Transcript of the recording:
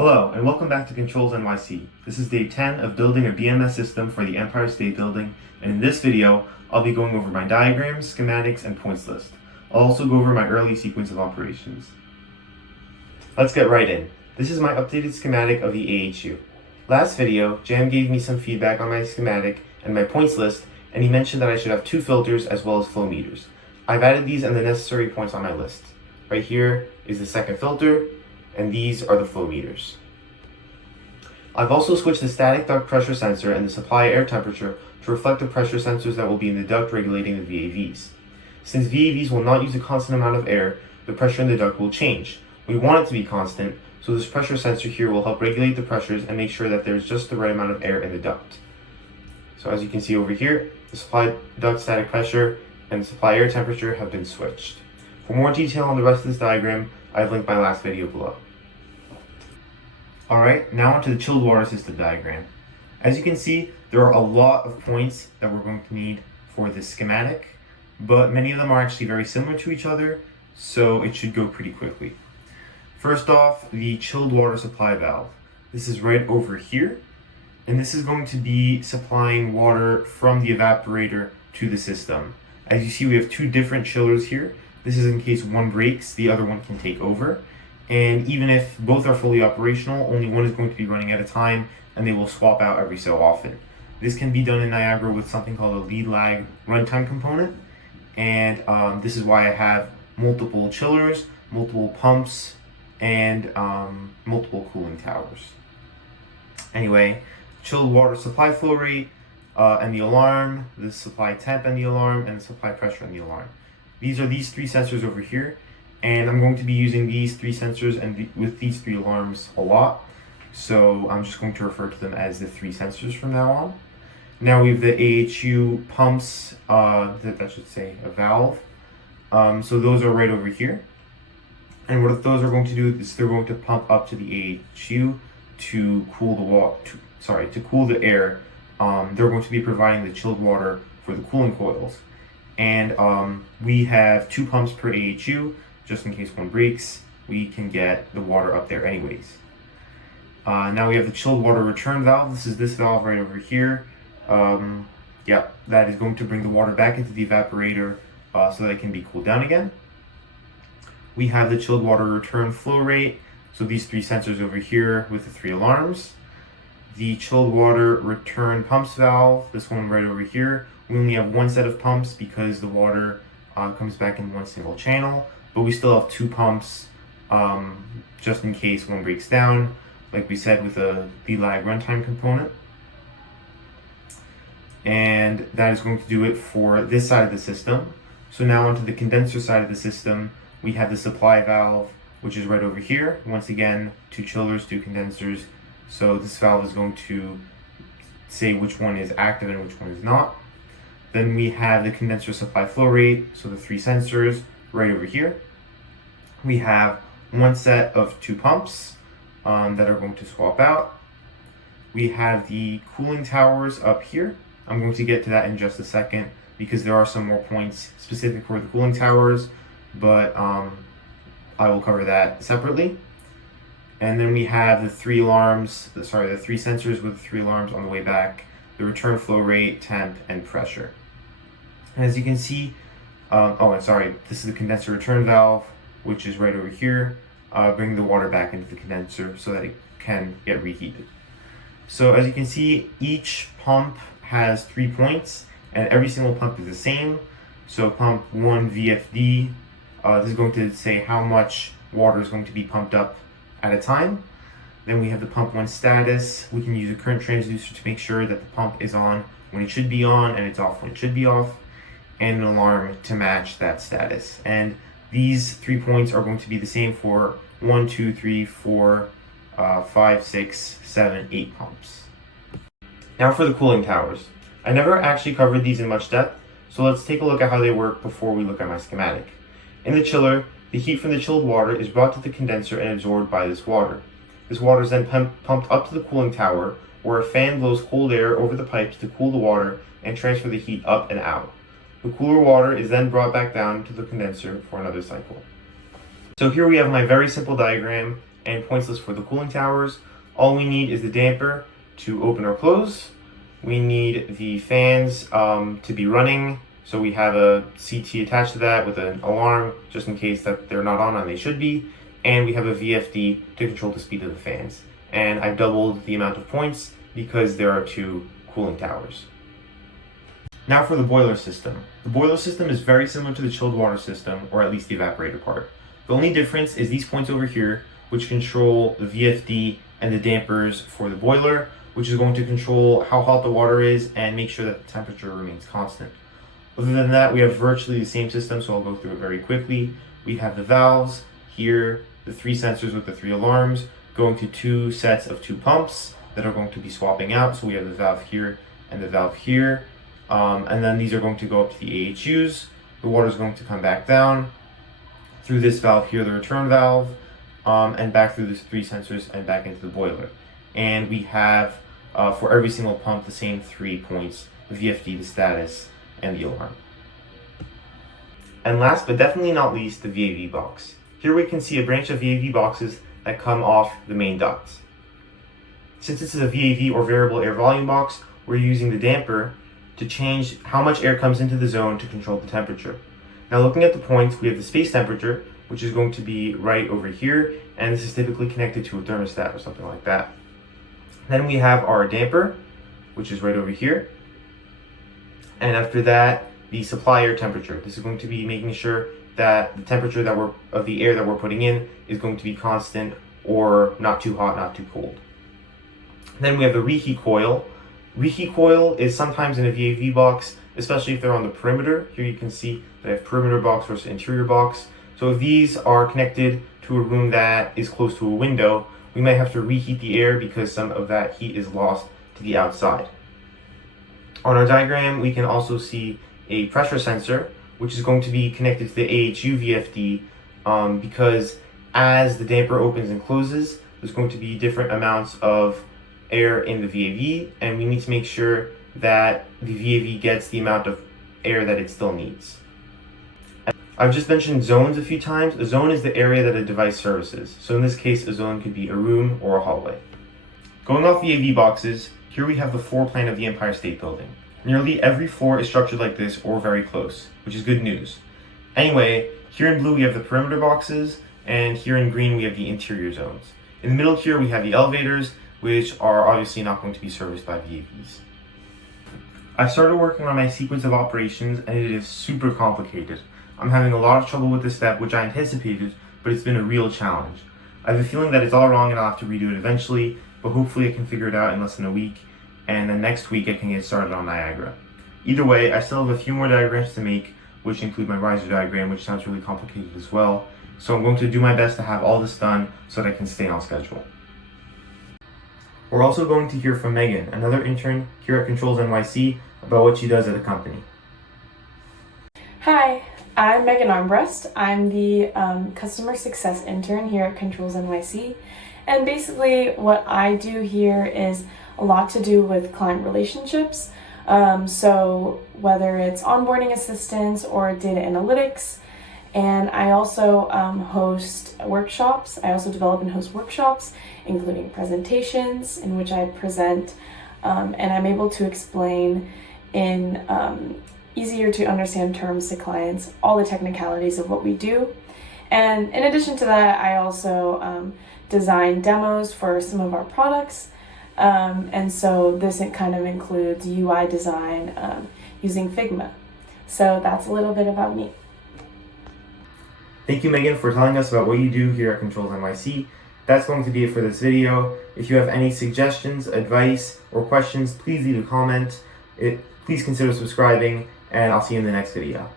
Hello, and welcome back to Controls NYC. This is day 10 of building a BMS system for the Empire State Building, and in this video, I'll be going over my diagrams, schematics, and points list. I'll also go over my early sequence of operations. Let's get right in. This is my updated schematic of the AHU. Last video, Jam gave me some feedback on my schematic and my points list, and he mentioned that I should have 2 filters as well as flow meters. I've added these and the necessary points on my list. Right here is the second filter, and these are the flow meters. I've also switched the static duct pressure sensor and the supply air temperature to reflect the pressure sensors that will be in the duct regulating the VAVs. Since VAVs will not use a constant amount of air, the pressure in the duct will change. We want it to be constant, so this pressure sensor here will help regulate the pressures and make sure that there's just the right amount of air in the duct. So as you can see over here, the supply duct static pressure and the supply air temperature have been switched. For more detail on the rest of this diagram, I've linked my last video below. Alright, now onto the chilled water system diagram. As you can see, there are a lot of points that we're going to need for this schematic, but many of them are actually very similar to each other, so it should go pretty quickly. First off, the chilled water supply valve. This is right over here, and this is going to be supplying water from the evaporator to the system. As you see, we have 2 different chillers here. This is in case one breaks, the other one can take over. And even if both are fully operational, only one is going to be running at a time, and they will swap out every so often. This can be done in Niagara with something called a lead lag runtime component. And this is why I have multiple chillers, multiple pumps, and multiple cooling towers. Anyway, chilled water supply flow rate and the alarm, the supply temp and the alarm, and the supply pressure and the alarm. These are these 3 sensors over here, and I'm going to be using these 3 sensors and with these 3 alarms a lot, so I'm just going to refer to them as the 3 sensors from now on. Now we have the AHU pumps, that should say a valve, so those are right over here, and what those are going to do is they're going to pump up to the AHU to cool to cool the air. They're going to be providing the chilled water for the cooling coils. And we have 2 pumps per AHU, just in case one breaks, we can get the water up there anyways. Now we have the chilled water return valve. This is this valve right over here. That is going to bring the water back into the evaporator so that it can be cooled down again. We have the chilled water return flow rate. So these 3 sensors over here with the 3 alarms. The chilled water return pumps valve, this one right over here. We only have 1 set of pumps because the water comes back in 1 single channel, but we still have 2 pumps just in case one breaks down, like we said with a lead lag runtime component. And that is going to do it for this side of the system. So now onto the condenser side of the system, we have the supply valve, which is right over here. Once again, 2 chillers, 2 condensers. So this valve is going to say which one is active and which one is not. Then we have the condenser supply flow rate, so the 3 sensors right over here. We have 1 set of 2 pumps that are going to swap out. We have the cooling towers up here. I'm going to get to that in just a second because there are some more points specific for the cooling towers, but I will cover that separately. And then we have the 3 alarms, the 3 sensors with the 3 alarms on the way back, the return flow rate, temp, and pressure. And as you can see, this is the condenser return valve, which is right over here, bringing the water back into the condenser so that it can get reheated. So as you can see, each pump has 3 points, and every single pump is the same. So pump 1 VFD, this is going to say how much water is going to be pumped up at a time. Then we have the pump 1 status. We can use a current transducer to make sure that the pump is on when it should be on and it's off when it should be off, and an alarm to match that status. And these 3 points are going to be the same for 1, 2, 3, 4, 5, 6, 7, 8 pumps. Now for the cooling towers. I never actually covered these in much depth, so let's take a look at how they work before we look at my schematic. In the chiller, the heat from the chilled water is brought to the condenser and absorbed by this water. This water is then pumped up to the cooling tower, where a fan blows cold air over the pipes to cool the water and transfer the heat up and out. The cooler water is then brought back down to the condenser for another cycle. So here we have my very simple diagram and pointless for the cooling towers. All we need is the damper to open or close. We need the fans to be running, so we have a CT attached to that with an alarm just in case that they're not on and they should be, and we have a VFD to control the speed of the fans. And I've doubled the amount of points because there are 2 cooling towers. Now for the boiler system. The boiler system is very similar to the chilled water system, or at least the evaporator part. The only difference is these points over here, which control the VFD and the dampers for the boiler, which is going to control how hot the water is and make sure that the temperature remains constant. Other than that, we have virtually the same system, so I'll go through it very quickly. We have the valves here, the 3 sensors with the 3 alarms, going to 2 sets of 2 pumps that are going to be swapping out. So we have the valve here and the valve here. And then these are going to go up to the AHUs. The water is going to come back down through this valve here, the return valve, and back through these 3 sensors and back into the boiler. And we have, for every single pump, the same 3 points, the VFD, the status, and the alarm. And last but definitely not least, the VAV box. Here we can see a branch of VAV boxes that come off the main ducts. Since this is a VAV or variable air volume box, we're using the damper to change how much air comes into the zone to control the temperature. Now looking at the points, we have the space temperature, which is going to be right over here, and this is typically connected to a thermostat or something like that. Then we have our damper, which is right over here. And after that, the supply air temperature. This is going to be making sure that the temperature of the air that we're putting in is going to be constant, or not too hot, not too cold. Then we have the reheat coil. Reheat coil is sometimes in a VAV box, especially if they're on the perimeter. Here you can see that I have perimeter box versus interior box. So if these are connected to a room that is close to a window, we might have to reheat the air because some of that heat is lost to the outside. On our diagram, we can also see a pressure sensor, which is going to be connected to the AHU VFD because as the damper opens and closes, there's going to be different amounts of air in the VAV, and we need to make sure that the VAV gets the amount of air that it still needs. I've just mentioned zones a few times. A zone is the area that a device services. So in this case, a zone could be a room or a hallway. Going off VAV boxes, here we have the floor plan of the Empire State Building. Nearly every floor is structured like this or very close, which is good news. Anyway, here in blue we have the perimeter boxes, and here in green we have the interior zones. In the middle here we have the elevators, which are obviously not going to be serviced by VAVs. I've started working on my sequence of operations, and it is super complicated. I'm having a lot of trouble with this step, which I anticipated, but it's been a real challenge. I have a feeling that it's all wrong and I'll have to redo it eventually, but hopefully I can figure it out in less than a week, and then next week I can get started on Niagara. Either way, I still have a few more diagrams to make, which include my riser diagram, which sounds really complicated as well. So I'm going to do my best to have all this done so that I can stay on schedule. We're also going to hear from Megan, another intern here at Controls NYC, about what she does at the company. Hi, I'm Megan Armbrust. I'm the customer success intern here at Controls NYC. And basically what I do here is a lot to do with client relationships. So whether it's onboarding assistance or data analytics, and I also host workshops. I also develop and host workshops, including presentations in which I present, and I'm able to explain in easier to understand terms to clients all the technicalities of what we do. And in addition to that, I also design demos for some of our products. And so this kind of includes UI design using Figma. So that's a little bit about me. Thank you, Megan, for telling us about what you do here at Controls NYC. That's going to be it for this video. If you have any suggestions, advice, or questions, please leave a comment. Please consider subscribing, and I'll see you in the next video.